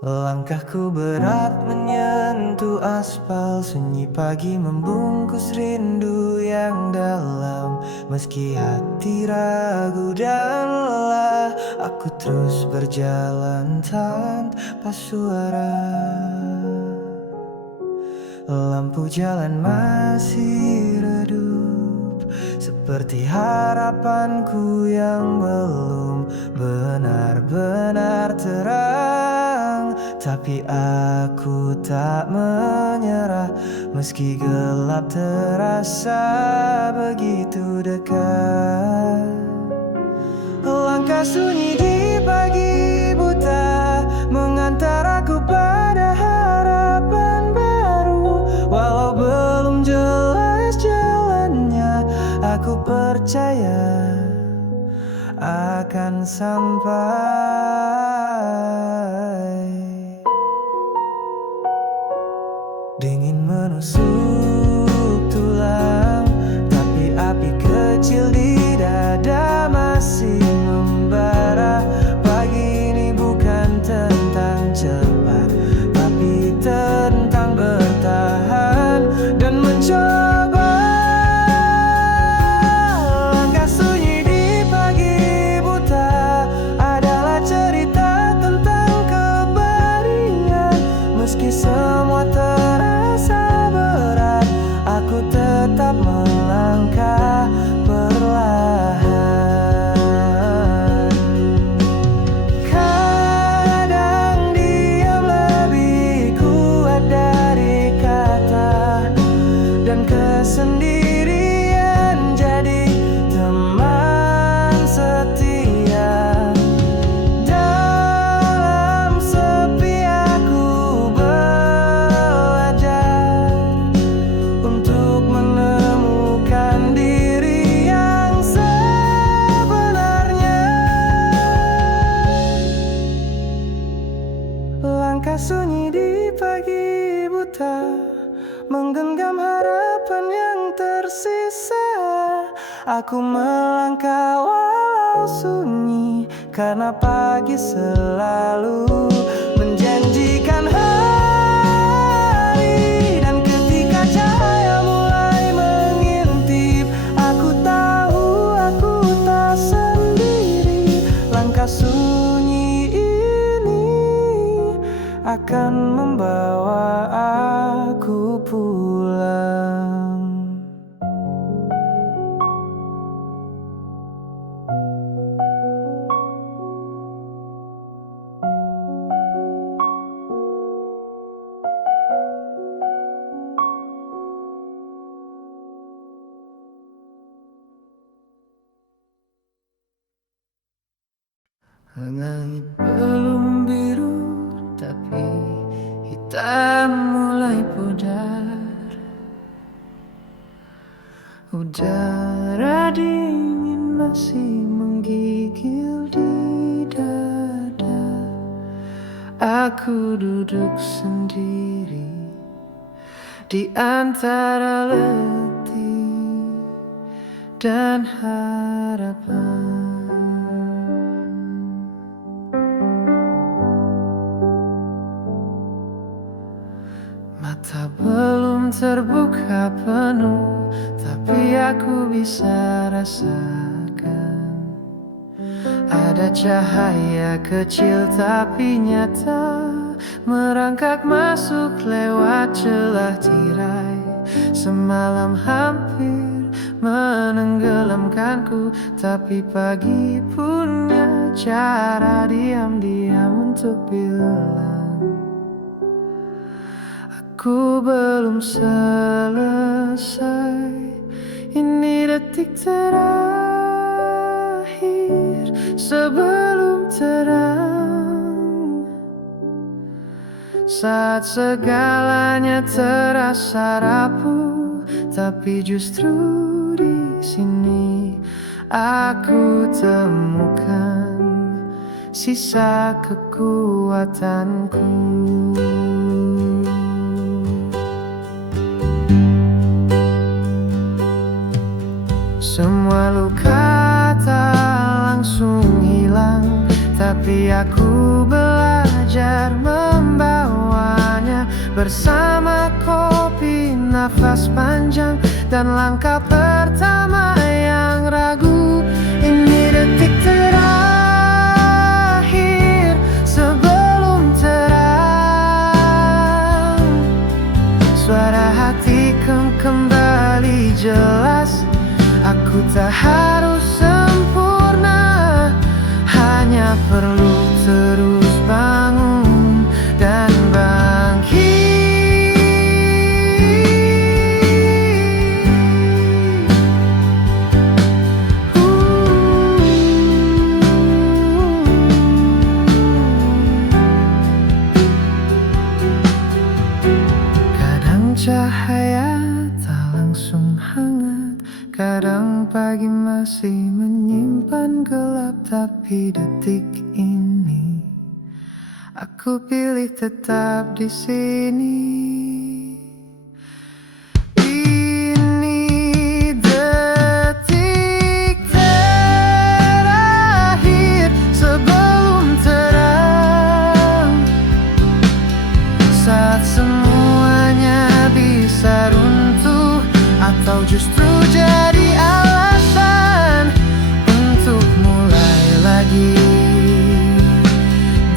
Langkahku berat menyentuh aspal, sunyi pagi membungkus rindu yang dalam. Meski hati ragu dan lelah, aku terus berjalan tanpa suara. Lampu jalan masih redup, seperti harapanku yang belum benar-benar terang. Tapi aku tak menyerah, meski gelap terasa begitu dekat. Langkah sunyi di pagi buta mengantar aku pada harapan baru. Walau belum jelas jalannya, aku percaya akan sampai. Dingin menusuk tulang, tapi api kecil di dada masih membara. Pagi ini bukan tentang cepat, tapi tentang bertahan dan mencoba. Langkah sunyi di pagi buta adalah cerita tentang kebaringan. Meski semua terasa berat, aku tetap melangkah perlahan. Kadang diam lebih kuat dari kata, dan kesendirian jadi teman setia. Dalam sepi aku belajar untuk menemukan diri yang sebenarnya. Langkah sunyi di pagi buta menggenggam harapan yang tersisa. Aku melangkah walau sunyi, karena pagi selalu menjanjikan hari. Dan ketika cahaya mulai mengintip, aku tahu aku tak sendiri. Langkah sunyi ini akan membawa aku pulang. Langit belum biru, tapi hitam mulai pudar. Udara dingin masih menggigil di dada. Aku duduk sendiri di antara letih dan harapan. Mata belum terbuka penuh, tapi aku bisa rasakan ada cahaya kecil tapi nyata, merangkak masuk lewat celah tirai. Semalam hampir menenggelamkanku, tapi pagi punya cara diam-diam untuk bilang aku belum selesai. Ini detik terakhir sebelum terang, saat segalanya terasa rapuh. Tapi justru di sini aku temukan sisa kekuatanku. Semua luka tak langsung hilang, tapi aku belajar membawanya bersama kopi, nafas panjang, dan langkah pertama yang ragu. Ini detik terakhir sebelum terang. Suara hatiku kembali jelas. Aku tak harus sempurna, hanya perlu terus bangun dan bangkit. Kadang cahaya tak langsung hangat, kadang pagi masih menyimpan gelap. Tapi detik ini aku pilih tetap di sini. Ini detik terakhir sebelum terang, saat semuanya bisa runtuh atau justru jadi alasan untuk mulai lagi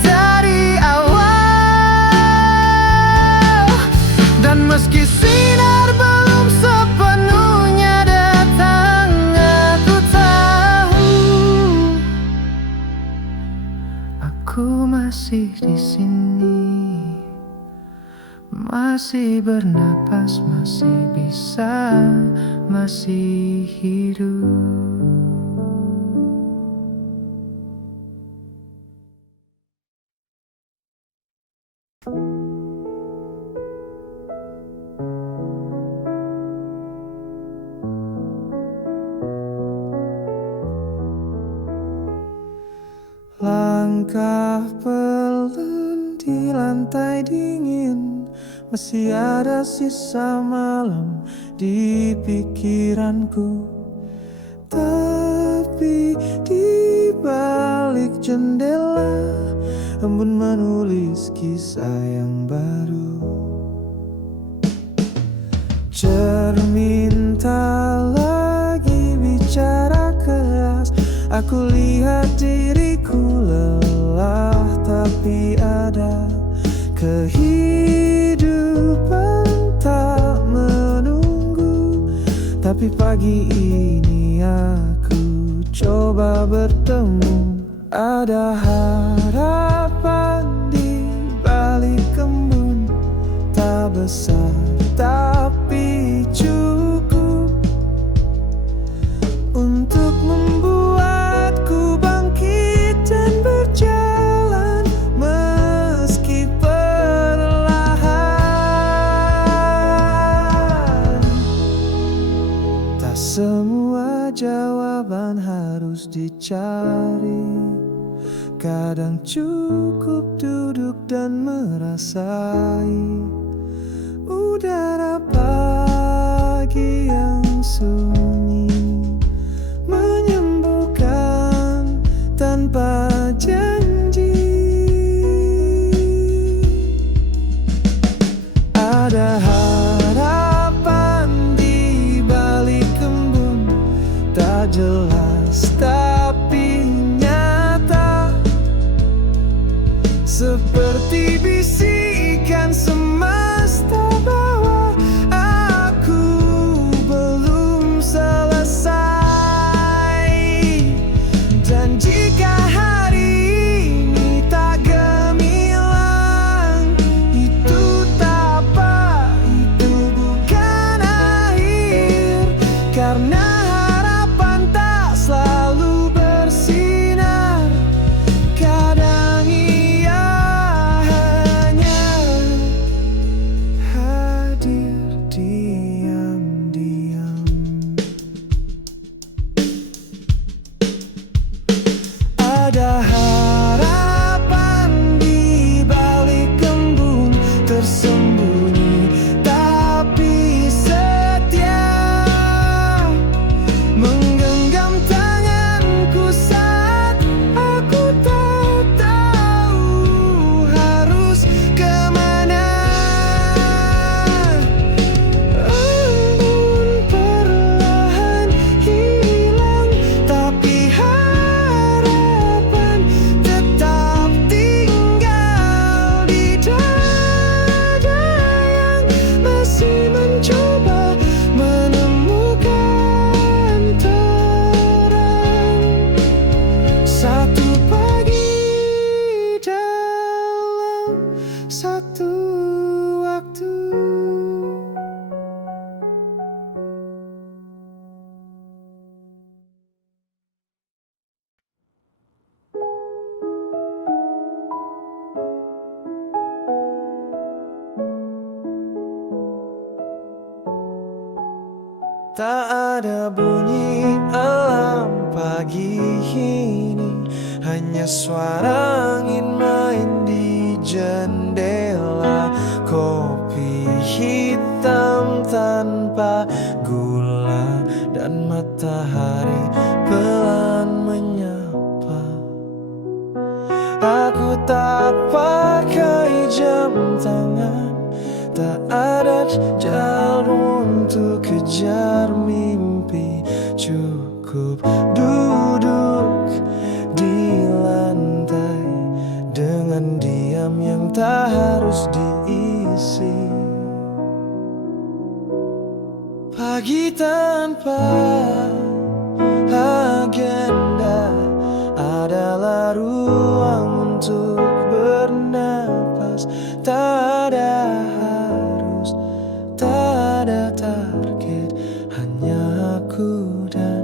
dari awal. Dan meski sinar belum sepenuhnya datang, aku tahu aku masih di sini, masih bernapas, masih bisa, masih hidup. Langkah pelan di lantai dingin, masih ada sisa malam di pikiranku. Tapi di balik jendela, embun menulis kisah yang baru. Cermin tak lagi bicara keras, aku lihat diriku lelah, tapi ada kehidupan tak menunggu. Tapi pagi ini aku coba bertemu, ada harapan di balik embun. Tak besar tapi cukup untuk membuatku bangkit dan berjalan meski perlahan. Tak semua jawaban harus dicari, kadang cukup duduk dan merasai udara pagi yang sunyi, menyembuhkan tanpa janji. Ada harapan di balik embun, tak jelas tapi nyata, seperti bisikan semesta bahwa aku belum selesai. Dan jika hari ini tak gemilang, itu tak apa, itu bukan akhir. Karena harapan tak selalu bersinar, kadang ia Tak ada bunyi alam pagi ini, hanya suara angin main di jendela. Kopi hitam tanpa gula dan matahari pelan menyapa. Aku tak pakai jam tangan, tak ada jarum untuk kejar mimpi. Cukup duduk di lantai dengan diam yang tak harus diisi. Pagi tanpa agenda adalah ruang untuk bernapas. Tak ada harus, tak ada target, hanya aku dan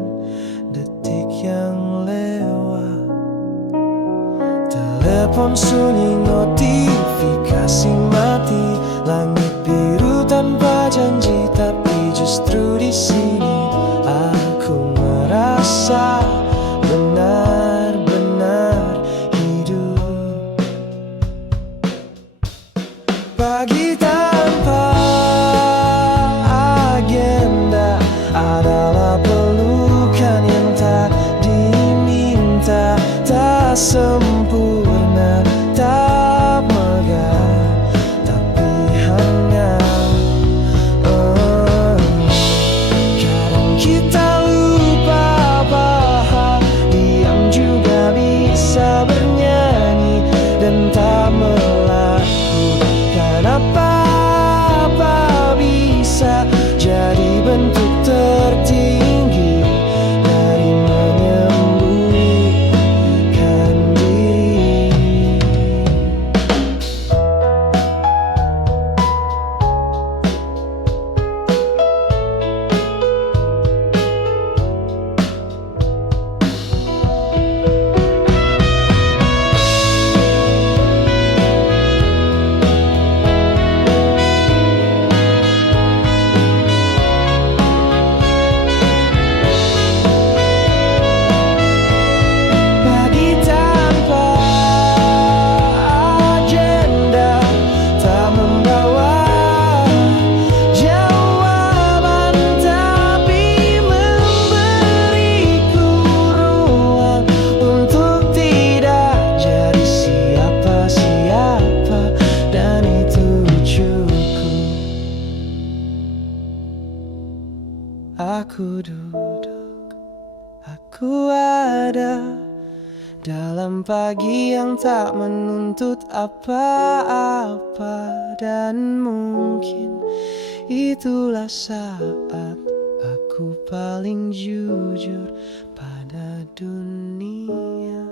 detik yang lewat. Telepon sunyi, notifikasi mati, langit biru tanpa janji, tapi justru di sini aku merasa benar-benar hidup. Pagi tanpa agenda adalah pelukan yang tak diminta. Tak sempurna, tak megah, tapi hangat. Kadang kita lupa bahwa diam juga bisa bernyanyi dan tak melakukan apa-apa, bisa jadi bentuk tertinggi dari menyembuhkan diri. Pagi tanpa agenda tak membawa jawaban, tapi memberiku ruang untuk tidak jadi siapa-siapa, dan itu cukup. Aku duduk, aku ada dalam pagi yang tak menuntut apa-apa, dan mungkin itulah saat aku paling jujur pada dunia.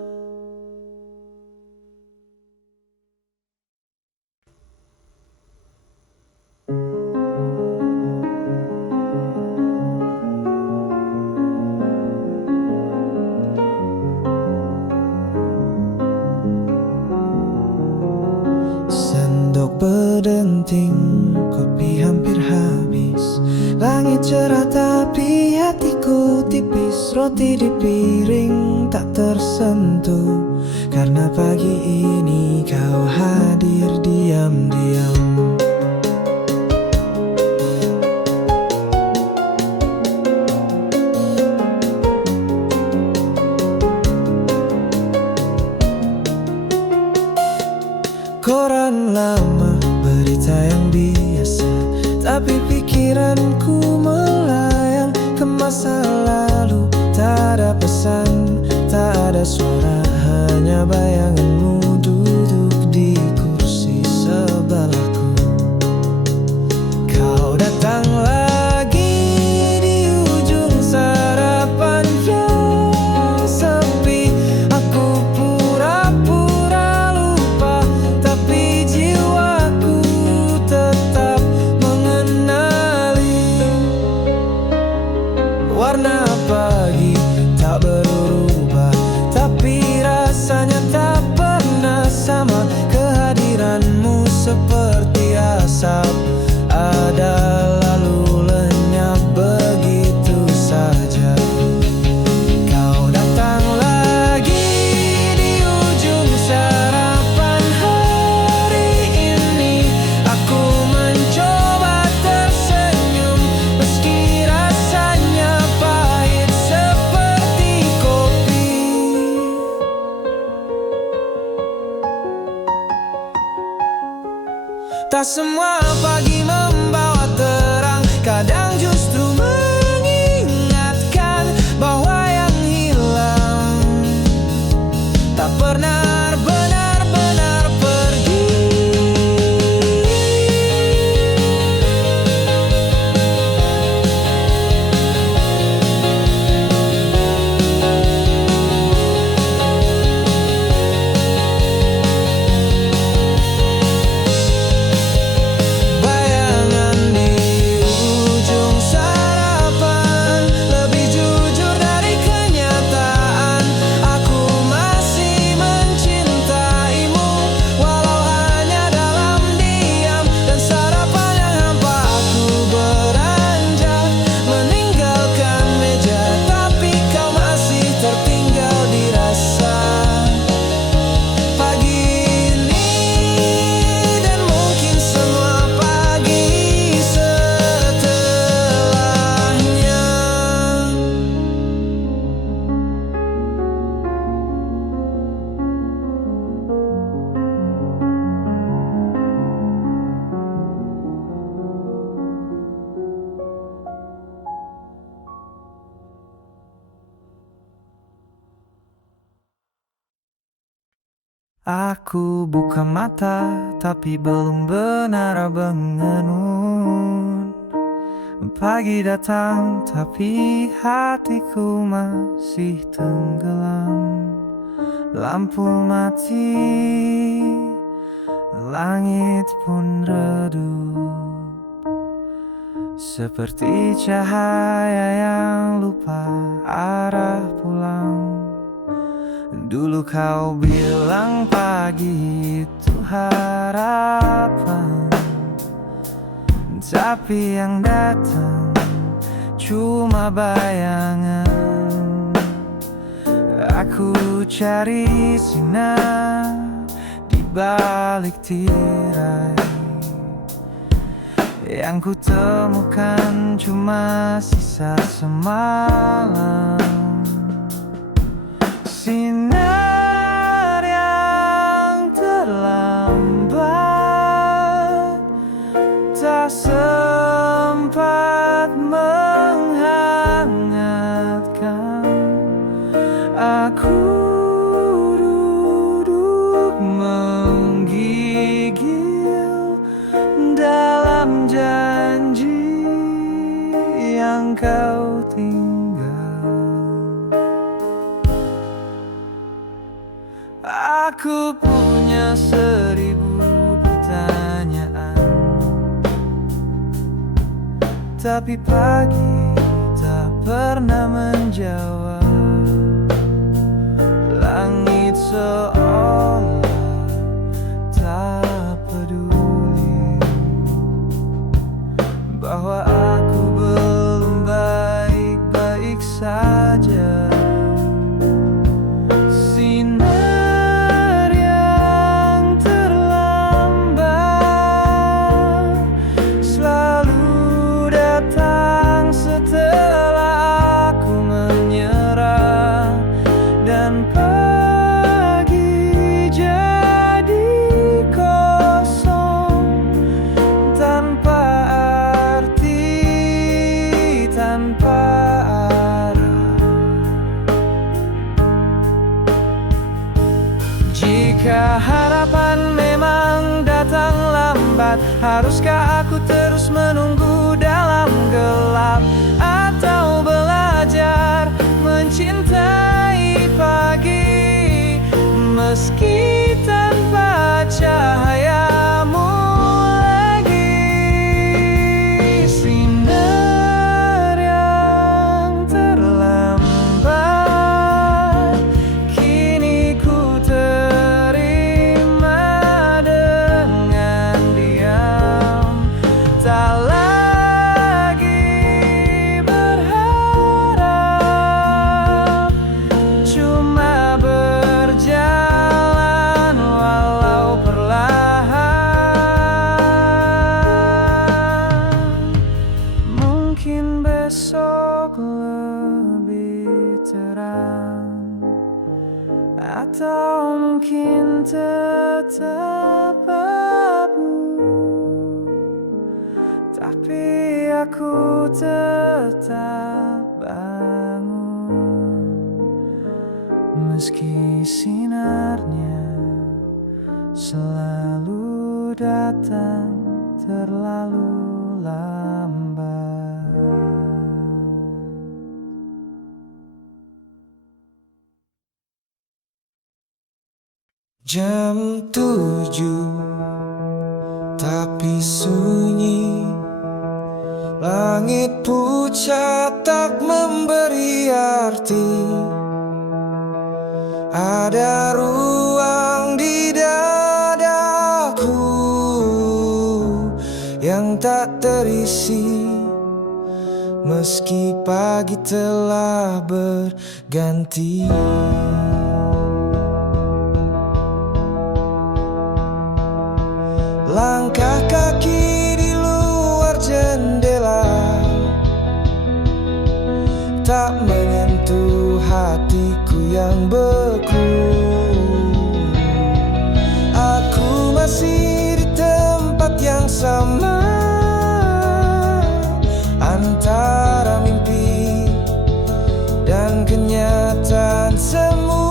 Sendok berdenting, kopi hampir habis. Langit cerah tapi hatiku tipis. Roti di piring tak tersentuh, karena pagi ini kau hadir diam-diam. Koran lama, berita yang biasa, tapi pikiranku melayang ke masa lalu. Tak ada pesan, tak ada suara, hanya bayanganmu duduk di kursi sebelahku. Kau datang lagi di ujung sarapan yang sepi. Aku pura-pura lupa, tapi jiwaku tetap mengenali warna Tak semua pagi membawa terang, kadang justru mengingatkan bahwa yang hilang tak pernah benar-benar pergi. Bayangan di ujung sarapan lebih jujur dari kenyataan. Aku masih mencintaimu walau hanya dalam diam, dan sarapan yang hampa aku beranjak meninggalkan meja, tapi kau masih tertinggal di rasa pagi ini, dan mungkin semua pagi setelahnya. Aku buka mata, tapi belum benar bangun. Pagi datang, tapi hatiku masih tenggelam. Lampu mati, langit pun redup, seperti cahaya yang lupa arah pulang. Dulu kau bilang pagi itu harapan, tapi yang datang cuma bayangan. Aku cari sinar di balik tirai, yang ku temukan cuma sisa semalam. Sinar yang terlambat tak sempat menghangatkan. Aku duduk menggigil dalam janji yang kau tinggal. Aku punya 1000 pertanyaan, tapi pagi tak pernah menjawab. Langit seolah tak peduli bahwa aku belum baik-baik saja. Sinar yang terlambat selalu datang setelah aku menyerah, dan pagi jadi kosong tanpa arti, tanpa arah. Jika harapan memang datang lambat, haruskah aku terus menunggu dalam gelap, atau belajar mencintai pagi meski tanpa cahayamu lagi? Sinar yang terlambat kini ku terima dengan diam, tak lagi berharap, cuma berjalan walau perlahan. Mungkin besok lebih terang, atau mungkin tetap abu. Tapi aku tetap bangun, meski sinarnya selalu datang terlalu lambat. Jam 7 tapi sunyi, langit pucat tak memberi arti. Ada ruang di dadaku yang tak terisi, meski pagi telah berganti. Langkah kaki di luar jendela tak menyentuh hatiku yang beku. Aku masih di tempat yang sama, antara mimpi dan kenyataan semu.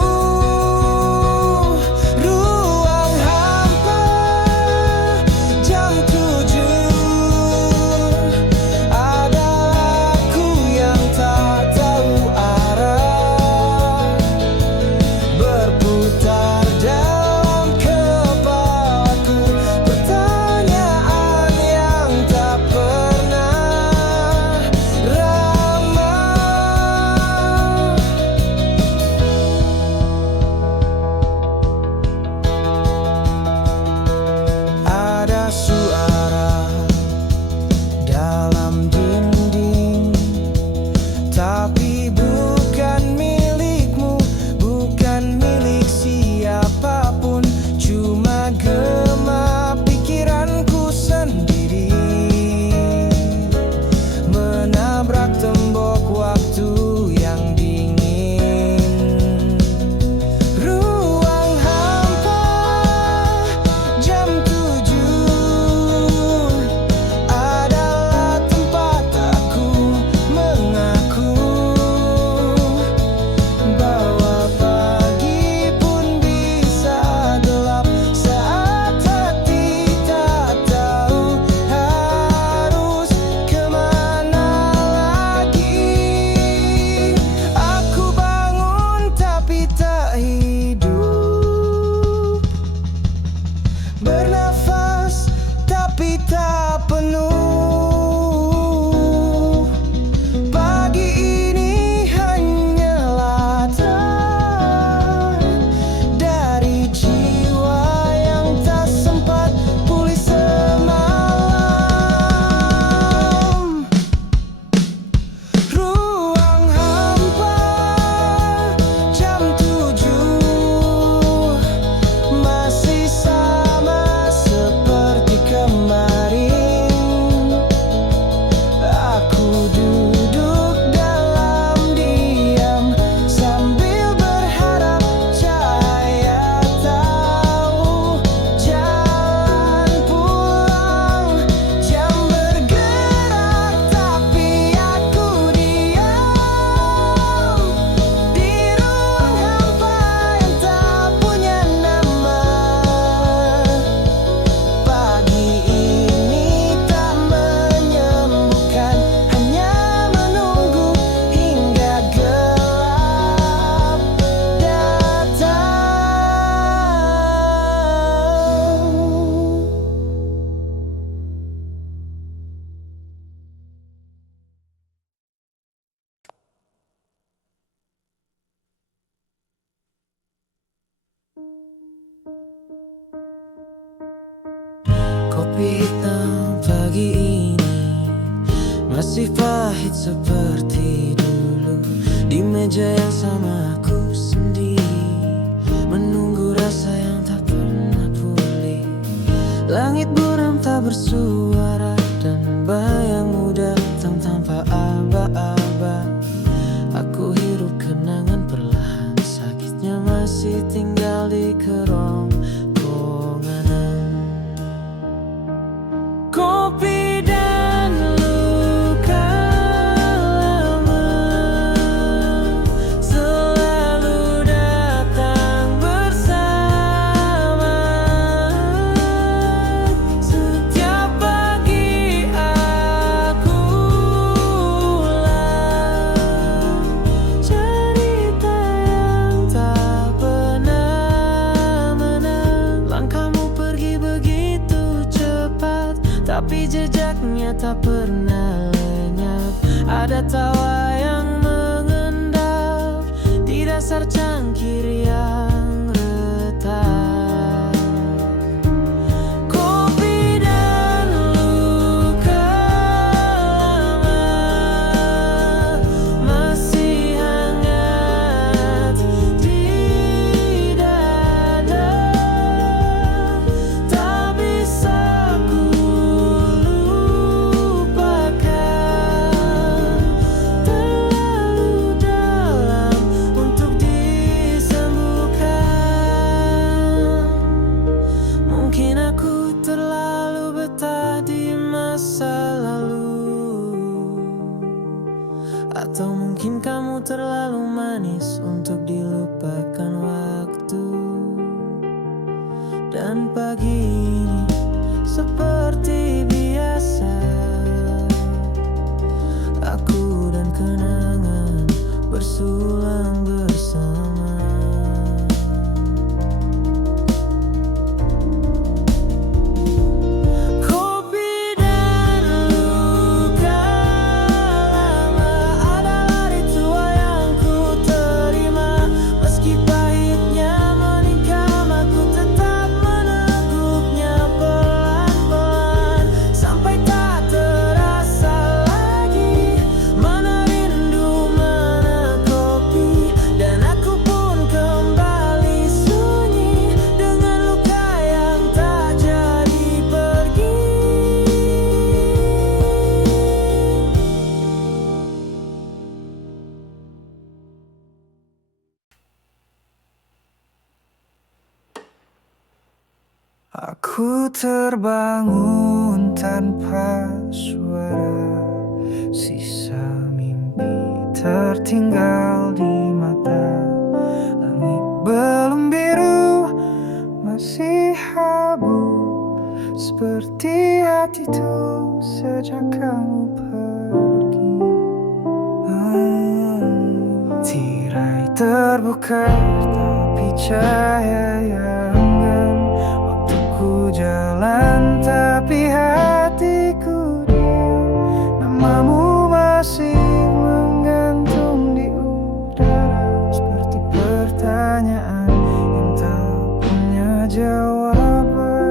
Tapi bukan milikmu, bukan milik siapapun, cuma gema pikiranku sendiri, menabrak tembok waktu yang dingin. Ruang hampa, jam 7 adalah tempat aku mengaku bahwa pagi pun bisa gelap saat hati tak tahu harus kemana lagi. Aku bangun tapi tak hidup, bernafas tapi tak penuh. Pagi ini hanyalah terang dari jiwa yang tak sempat pulih semalam. Ruang hampa, jam 7 masih sama seperti kemarin. Aku duduk dalam diam sambil berharap cahaya tahu jalan pulang. Jam bergerak tapi aku diam di ruang hampa yang tak punya nama. Pagi ini tak menyembuhkan, hanya menunggu hingga gelap datang. Kopi hitam pagi ini masih pahit seperti dulu. Di meja yang sama aku sendiri, menunggu rasa yang tak pernah pulih. Langit buram tak bersuara, dan bayangmu datang tanpa aba-aba. Aku hirup kenangan perlahan, sakitnya masih tinggal di kerongkongan. Kopi dan tak pernah lenyap. Ada tawa yang mengendap di dasar cangkir yang retak. Kopi dan luka lama masih hangat di dada. Tak bisa ku lupakan, terlalu dalam untuk disembuhkan. Mungkin aku terlalu betah di masa lalu, atau mungkin kamu terlalu manis untuk dilupakan waktu. Dan pagi ini seperti biasa, aku dan kenangan bersulang bersama. Kopi dan luka lama adalah ritual yang ku terima. Meski pahitnya menikam, aku tetap meneguknya pelan-pelan, sampai tak terasa lagi mana rindu, mana kopi. Dan aku pun kembali sunyi dengan luka yang tak jadi pergi. Aku terbangun tanpa suara, sisa mimpi tertinggal di mata. Langit belum biru, masih abu, seperti hati itu sejak kamu pergi. Tirai terbuka, tapi cahaya yang enggan. Waktuku jalan, tapi hatiku diam. Namamu masih menggantung di udara, seperti pertanyaan yang tak punya jawaban.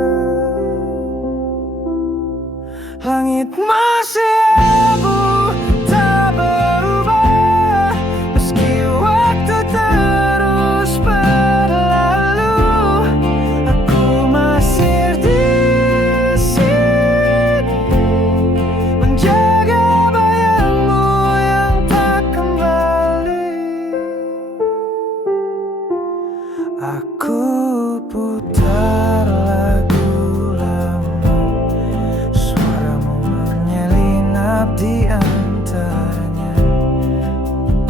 Langit masih abu, tak berubah, meski waktu terus berlalu. Aku masih di sini, menjaga bayangmu yang tak kembali. Aku putar lagu lama, suaramu menyelinap di antaranya.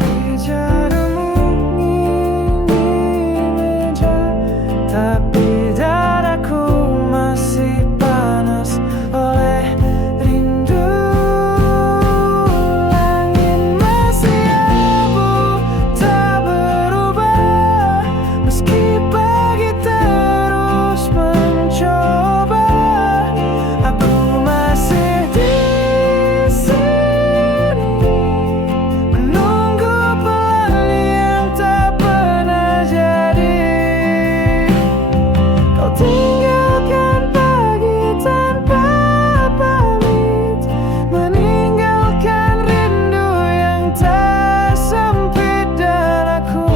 Bicaramu ini meja, tapi dadaku masih panas oleh rindu. Langit masih abu, tak berubah, meski pagi terus mencoba. Aku masih di sini, menunggu pelangi yang tak pernah jadi. Kau tinggalkan pagi tanpa pamit, meninggalkan rindu yang tak sempit. Dan aku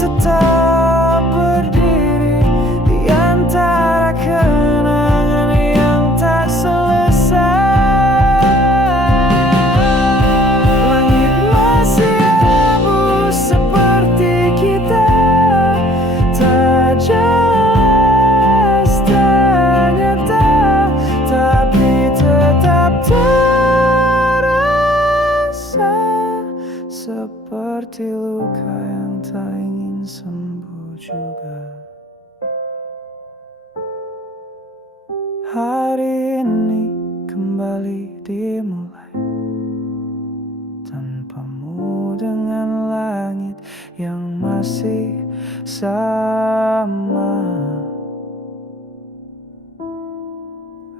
tetap berdiri di antara kenangan yang tak selesai. Langit masih abu, seperti kita, tak jelas, tak nyata, tapi tetap terasa seperti luka yang tak ingin sembuh juga. Hari ini kembali dimulai, tanpamu, dengan langit yang masih sama.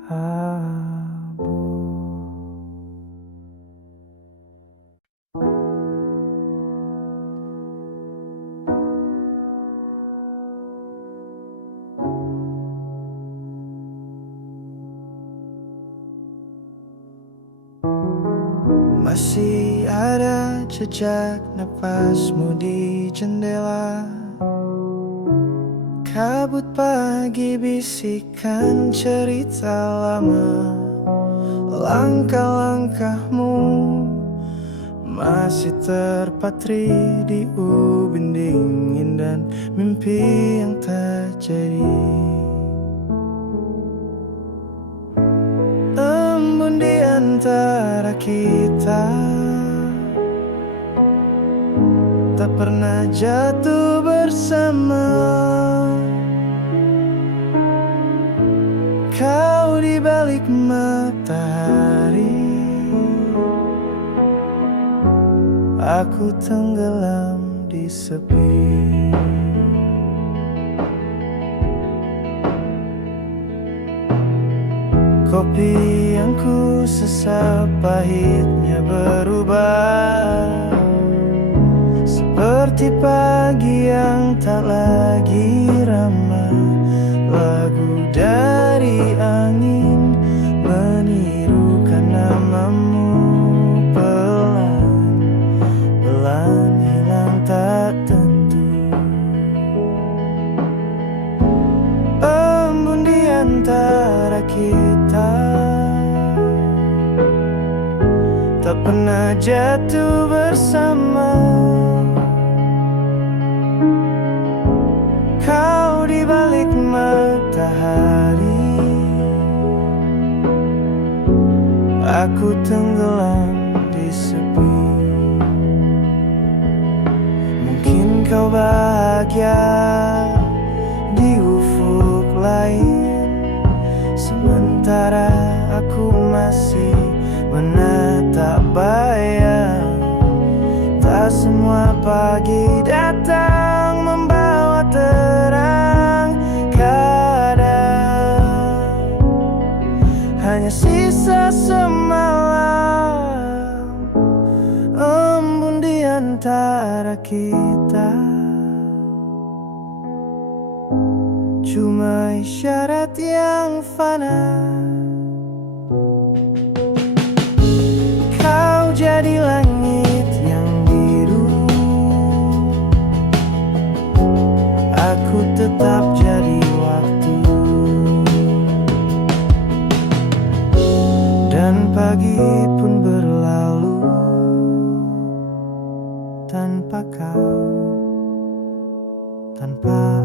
Abu. Masih ada jejak napasmu di jendela. Kabut pagi bisikan cerita lama. Langkah-langkahmu masih terpatri di ubin dingin dan mimpi yang tak jadi. Embun di antara kita tak pernah jatuh bersama. Kau di balik matahari, aku tenggelam di sepi. Kopi yang ku sesap pahitnya berubah, seperti pagi yang tak lagi ramah. Lagu dari angin menirukan namamu, pelan-pelan hilang tak tentu. Embun di antara kita tak pernah jatuh bersama. Kau di balik matahari, aku tenggelam di sepi. Mungkin kau bahagia di ufuk lain, sementara aku masih menatap bayang. Tak semua pagi datang membawa terang, kadang hanya sisa semalam. Embun di antara kita cuma isyarat yang fana. Kau jadi langit yang biru, aku tetap jadi waktu. Dan pagi pun berlalu tanpa kau, tanpa